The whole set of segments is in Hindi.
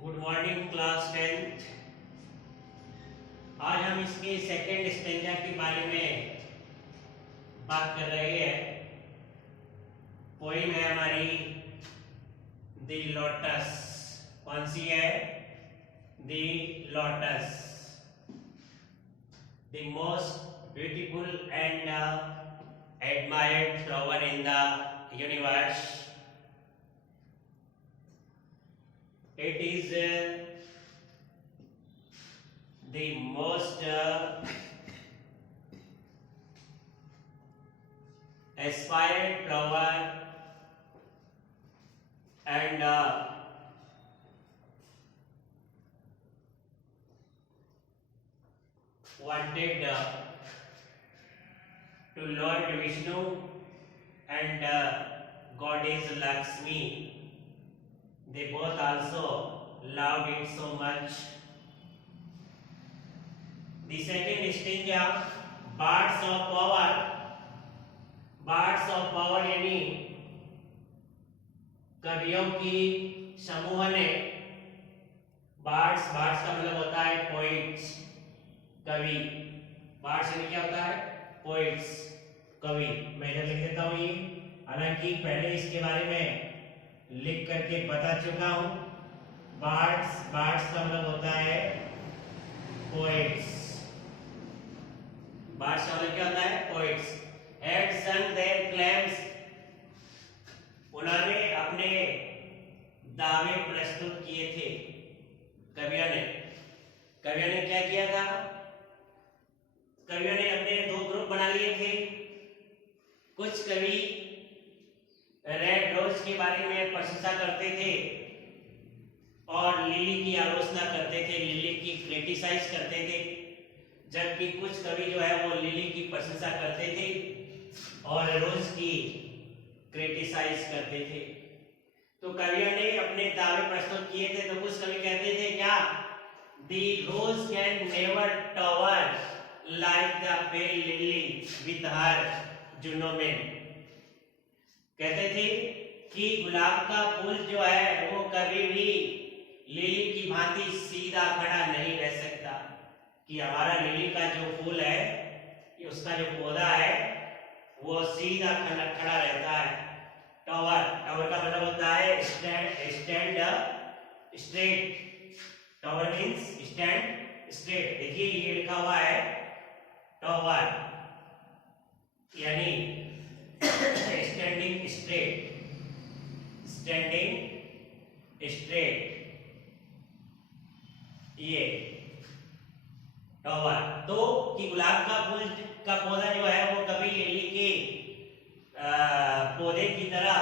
Good morning class 10th। आज हम इसके सेकंड स्टेंजा के बारे में बात कर रहे हैं। पोइम है हमारी द लोटस। कौन सी है? The lotus, the most beautiful and admired flower in the universe. It is the most aspired flower and wanted to Lord Vishnu and Goddess Lakshmi. They both also loved it so much. The second stanza, Bards of Power. Bards of Power यानी कवियों की समूह ने, बार्ड्स बार्ड्स का मतलब होता है पोइट्स, कवि। बार्ड्स यानी क्या होता है? पोइट्स, कवि। मैं इधर लिख देता हूँ ये, हालांकि पहले इसके बारे में लिख करके बता चुका हूँ। बार्ड्स बार्ड्स का मतलब होता है पोइट्स। बार्ड्स का मतलब क्या होता है? Poets. Had sung their claims, उन्होंने अपने दावे प्रस्तुत किए थे। कवियों ने क्या किया था? कवियों ने अपने दो ग्रुप बना लिए थे। कुछ कवि रेड रोज के बारे में प्रशंसा करते थे और लिली की आलोचना करते थे, लिली की क्रिटिसाइज करते थे, जबकि कुछ कवि जो है वो लिली की प्रशंसा करते थे और रोज की क्रिटिसाइज करते थे। तो कवियों ने अपने दावे प्रस्तुत किए थे। तो कुछ कवि कहते थे क्या? The rose can never tower like the pale lily with her junomen. कहते थे कि गुलाब का फूल जो है वो कभी भी लिली की भांति सीधा खड़ा नहीं रह सकता। कि हमारा लिली का जो फूल है, उसका जो पौधा है वो सीधा खड़ा रहता है। टावर, टावर का मतलब होता है stand straight. Tower means stand straight. देखिए ये लिखा हुआ है टावर यानी स्टैंडिंग स्ट्रेट, स्टैंडिंग स्ट्रेट, ये टावर। तो कि गुलाब का फूल का पौधा जो है वो कभी लिली के पौधे की तरह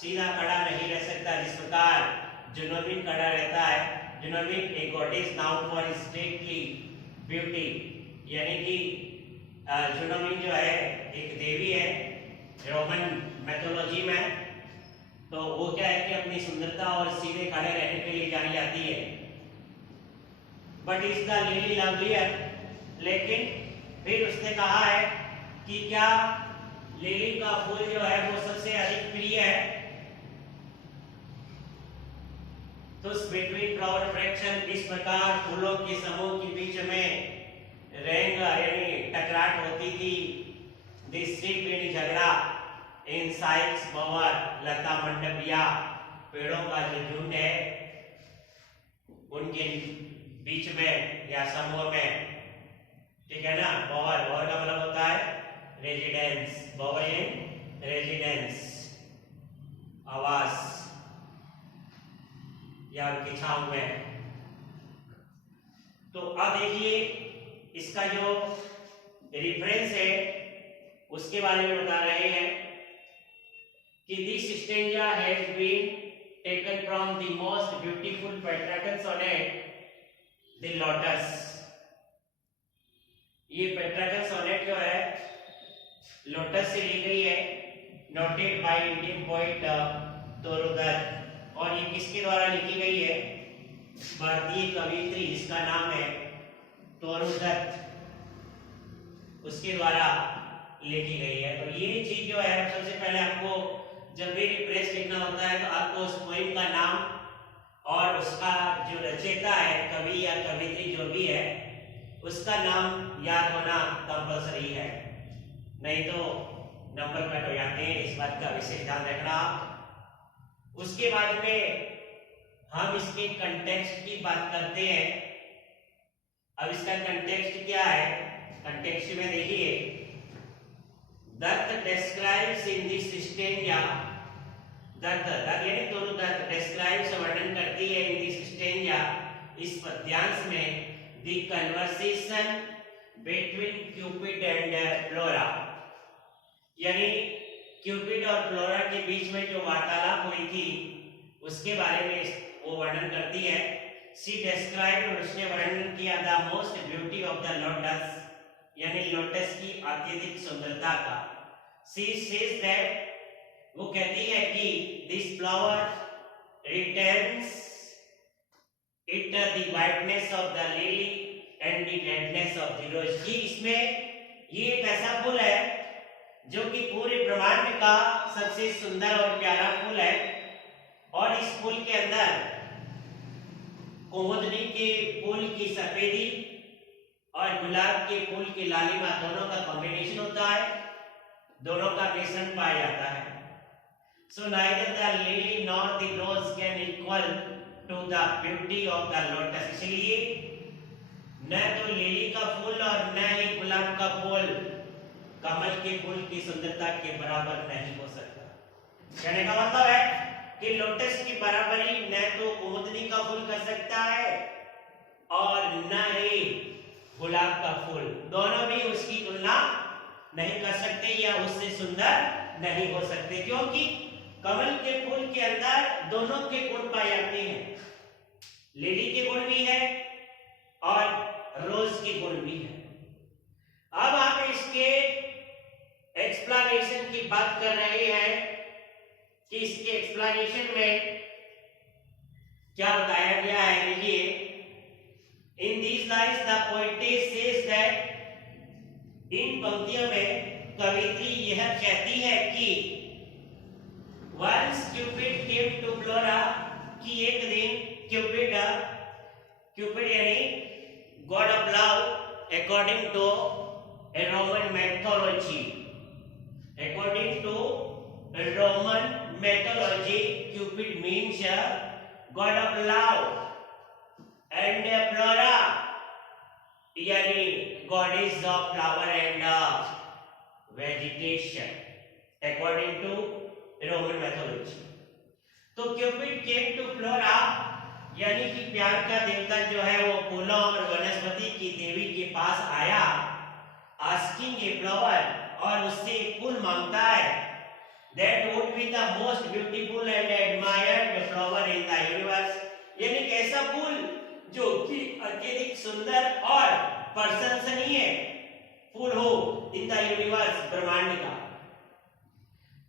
सीधा खड़ा नहीं रह सकता, जिस प्रकार जुनोबिन खड़ा रहता है। जुनोबिन एक goddess noun for stately beauty, यानी कि जुनोबिन जो है एक देवी है रोमन मैथोलॉजी में। तो वो क्या है कि अपनी सुंदरता और सीधे खड़े रहने के लिए जानी जाती है। But is the lily lovelier, लेकिन फिर उसने कहा है कि क्या लिली का फूल जो है वो सबसे अधिक प्रिय है। तो बिटवीन फ्लावर फ्रैक्शन, इस प्रकार फूलों के समूह के बीच में रेंग यानी टकराट होती थी। डिस्ट्रिक्ट यानी झगड़ा, इंसाइक्स बवर, लता मंडपिया, पेड़ों का जो झुंड है उनके बीच में या समूह में, ठीक है ना। बवर, बवर का मतलब होता है रेजिडेंस, बवर इन रेजिडेंस, आवास या उनकी छांव में। तो अब देखिए इसका जो रेफरेंस है उसके बारे में बता रहे हैं कि this stanza has been taken from the most beautiful Petrarchan sonnet the lotus. ये पेट्रार्कन सोनेट जो है लोटस से ली गई है, नोटेड बाय इंडियन पोइट तोरुदत्त। और ये किसके द्वारा लिखी गई है? भारतीय कवियत्री जिसका नाम है तोरुदत्त, उसके द्वारा लिखी गई है। तो ये चीज जो है सबसे पहले आपको जब भी रिफ्रेश लिखना होता है तो आपको उस पोइम का नाम और उसका जो रचयिता है, कवि या कवित्री जो भी है, उसका नाम याद होना कंपलसरी है, नहीं तो नंबर कट हो जाते हैं। इस बात का विशेष ध्यान रखना। उसके बाद में हम इसके कंटेक्स्ट की बात करते हैं। अब इसका कंटेक्स्ट क्या है? कंटेक्स्ट में देखिए, Dutt describes in this stanza, Dutt यानी दोनों दत्त डिस्क्राइब्स वर्णन करती है इन दिस स्टेंजा, इस पद्यांश में, the conversation between Cupid and flora, यानी क्यूपिड और फ्लोरा के बीच में जो वार्तालाप हुई थी उसके बारे में वो वर्णन करती है। शी डिस्क्राइब्ड, उसने वर्णन किया, the most beauty of the lotus, यानी लोटस की अत्यधिक सुंदरता का। शी सेज दैट, वो कहती है कि this flower retains it the whiteness of the lily and the redness of the rose, कि इसमें ये एक ऐसा फूल है जो कि पूरे ब्रह्मांड का सबसे सुंदर और प्यारा फूल है, और इस फूल के अंदर कुमुदनी के फूल की सफेदी और गुलाब के फूल की लालिमा दोनों का कॉम्बिनेशन होता है, दोनों का मिश्रण पाया जाता है। So neither the lily nor the rose can equal to the beauty of the lotus, इसलिए न तो लिली का फूल और न ही गुलाब का फूल कमल के फूल की सुंदरता के बराबर नहीं हो सकता। कहने का मतलब है कि लोटस की बराबरी न तो कुमुदनी का फूल कर सकता है और न ही गुलाब का फूल, दोनों भी उसकी तुलना नहीं कर सकते या उससे सुंदर नहीं हो सकते, क्योंकि कमल के फूल के अंदर दोनों के गुण पाए जाते हैं, लिली के गुण भी है और रोज के गुण भी है। अब हम इसके एक्सप्लेनेशन की बात कर रहे हैं कि इसके एक्सप्लेनेशन में क्या बताया गया है। देखिए, in these lines the poetess says that, इन पंक्तियों में कवित्री यह कहती है कि once Cupid came to Flora, कि एक दिन क्यूपिड यानी God of love, according to a Roman mythology, according to a Roman mythology, Cupid means god of love and Flora यानी goddess of flower and vegetation, according to Roman mythology. तो क्यूपिड केम टू फ्लोरा, यानी कि प्यार का देवता जो है वो फूलों और वनस्पति की देवी के पास आया, आस्किंग ए फ्लावर, और उससे एक फूल मांगता है, that would be the most beautiful and admired flower in the universe, यानी कैसा फूल जो कि अत्यधिक सुंदर और प्रशंसनीय फूल हो इन द यूनिवर्स, ब्रह्मांड का।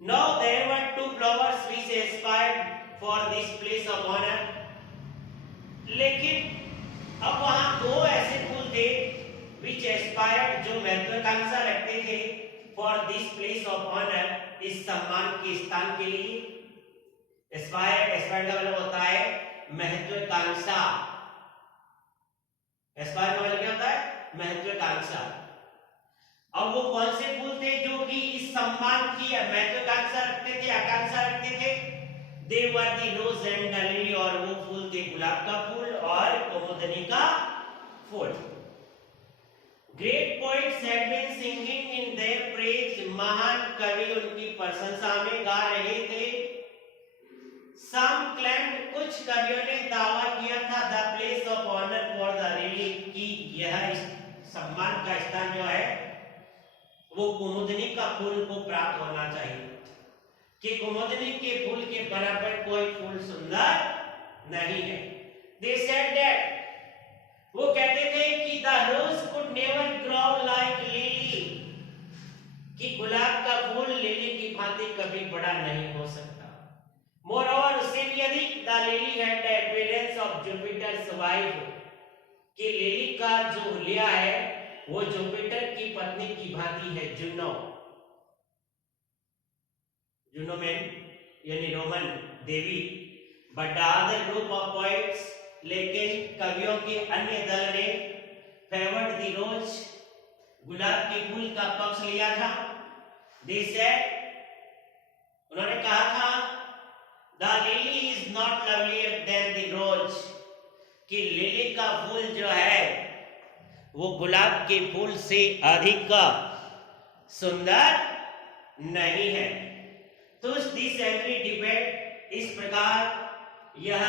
Now there were two flowers which aspired for this place of honor, लेकिन अब वहां दो ऐसे फूल थे which aspired, जो महत्वाकांक्षा रखते थे, for this place of honor, इस सम्मान के स्थान के लिए। aspired का मतलब होता है महत्वाकांक्षा, aspire का मतलब क्या होता है? महत्वाकांक्षा। अब वो कौन से फूल थे जो कि इस सम्मान की महत्वाकांक्षा रखते थे, आकांक्षा रखते थे? They were the rose and the lily, और वो फूल थे गुलाब का फूल और कुमुदनी का फूल। Great poets had been singing in their praise, महान कवि उनकी प्रशंसा में गा रहे थे। Some claimed, कुछ कवियों ने दावा किया था, the place of honor for the lily, कि यह सम्मान का स्थान जो है वो कुमुदनी का फूल को प्राप्त होना चाहिए, कि कुमुदनी के फूल के बराबर कोई फूल सुंदर नहीं है। They said that, वो कहते थे कि the rose could never grow like lily, कि गुलाब का फूल लिली की भांति कभी बड़ा नहीं हो सकता। Moreover, उससे भी अधिक, the lily had the appearance of Jupiter's wife, कि लिली का जो हुलिया है वो जुपिटर की पत्नी की भांति है, जुनो। जुनो में यानी Roman Devi, but other group of poets, लेकिन कवियों के अन्य दल ने फेवर्ड द रोज, गुलाब के फूल का पक्ष लिया था। They said, उन्होंने कहा था, the lily is not lovelier than the rose, कि लिली का फूल जो है वो गुलाब के फूल से अधिक सुंदर नहीं है। तो दिस एंग्री डिबेट, इस प्रकार यह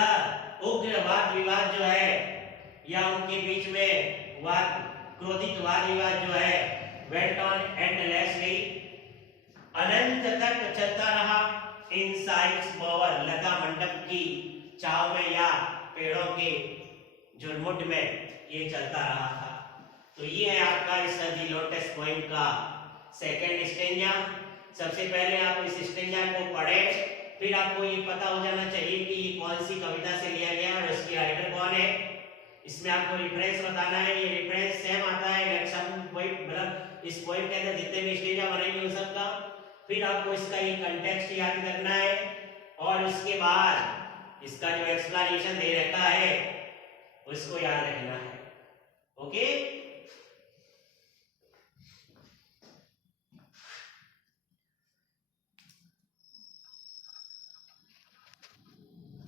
उग्र वाद विवाद जो है या उनके बीच में क्रोधित वाद विवाद जो है वेंट ऑन एंडलेसली, अनंत तक चलता रहा। इन साइड्स बोवर, लता मंडप की छाव में या पेड़ों के झुरमुट में ये चलता रहा था। तो ये है आपका इस दी लोटस पोएम का सेकंड स्टेंजा। सबसे पहले आप इस स्टेंजा को पढ़ें, फिर आपको ये पता हो जाना चाहिए कि ये कौन सी कविता से लिया गया और इसकी राइटर कौन है। इसमें आपको रेफरेंस बताना है, ये रेफरेंस सेम आता है इलेक्शन पोइट, मतलब इस पोइम के अंदर जितने भी स्टेंजा बनेंगे उन सबका। फिर आपको इसका ये कंटेक्स्ट याद करना है और उसके बाद इसका जो एक्सप्लेनेशन दे रखा है उसको याद रखना है। ओके।